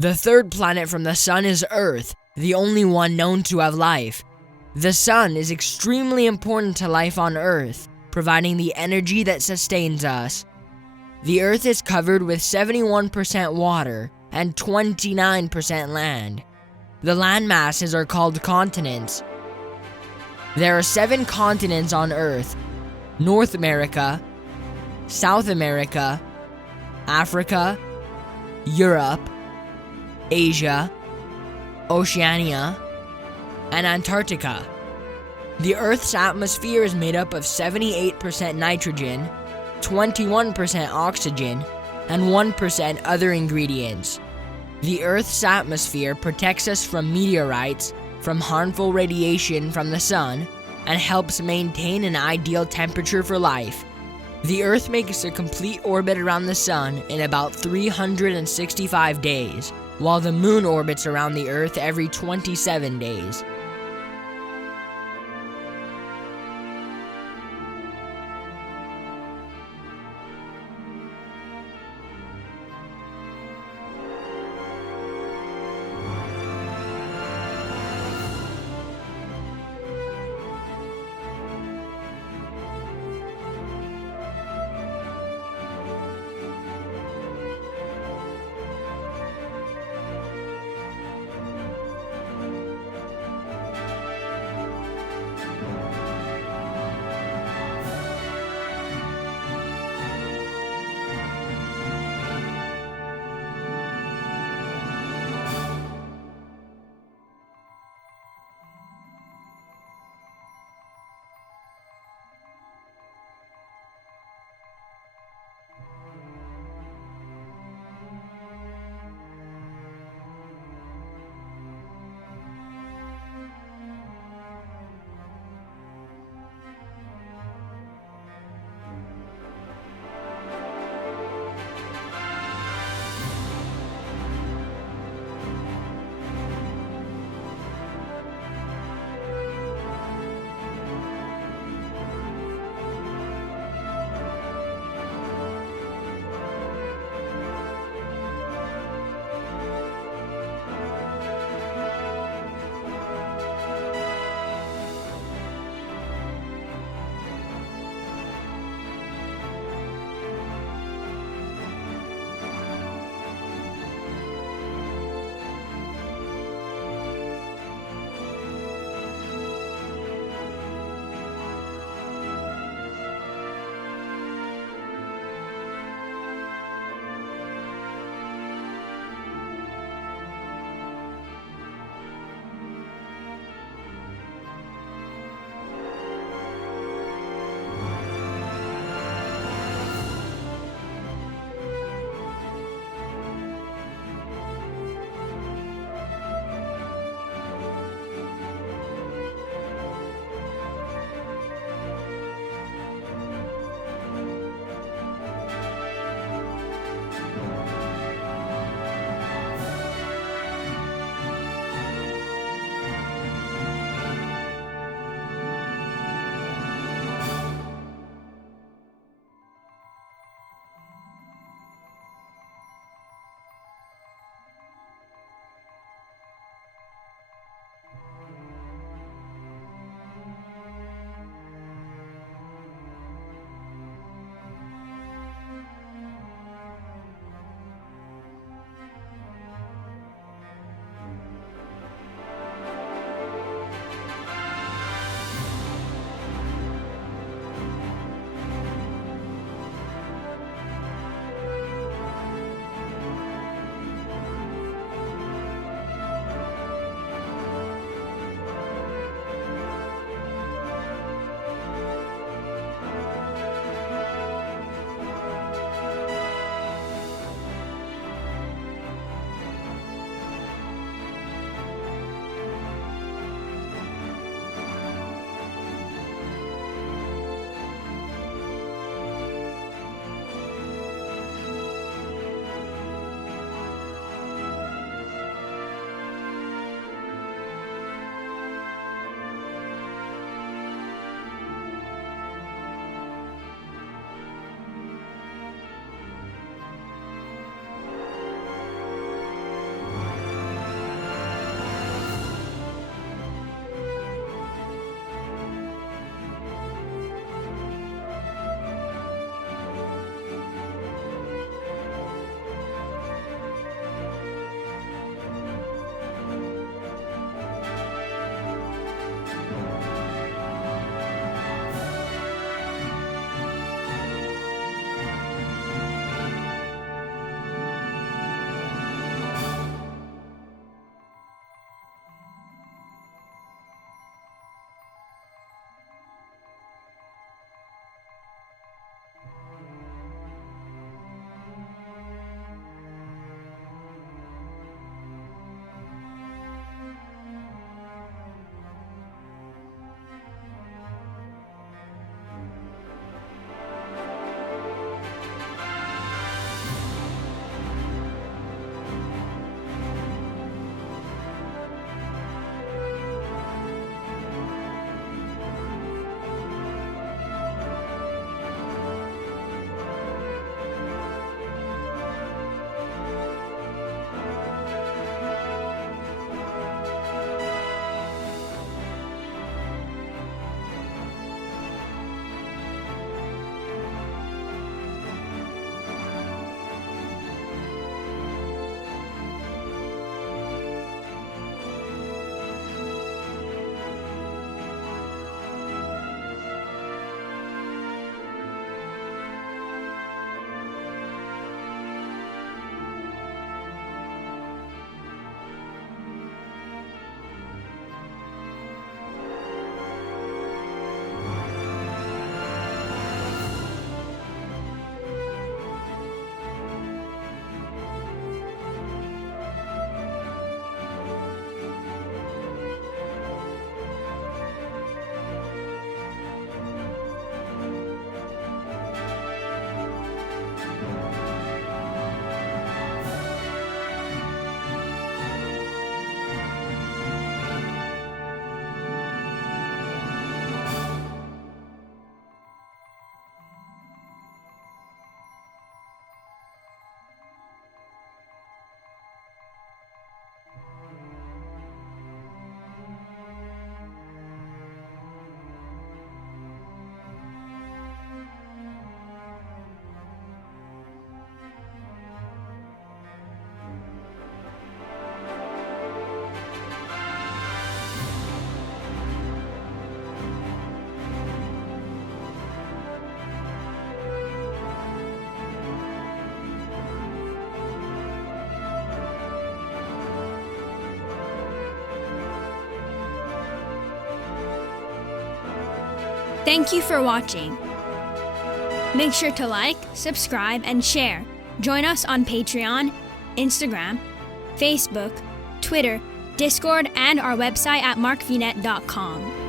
The third planet from the Sun is Earth, the only one known to have life. The Sun is extremely important to life on Earth, providing the energy that sustains us. The Earth is covered with 71% water and 29% land. The land masses are called continents. There are 7 continents on Earth: North America, South America, Africa, Europe, Asia, Oceania, and Antarctica. The Earth's atmosphere is made up of 78% nitrogen, 21% oxygen, and 1% other ingredients. The Earth's atmosphere protects us from meteorites, from harmful radiation from the sun, and helps maintain an ideal temperature for life. The Earth makes a complete orbit around the sun in about 365 days, while the moon orbits around the Earth every 27 days. Thank you for watching. Make sure to like, subscribe, and share. Join us on Patreon, Instagram, Facebook, Twitter, Discord, and our website at markvnet.com.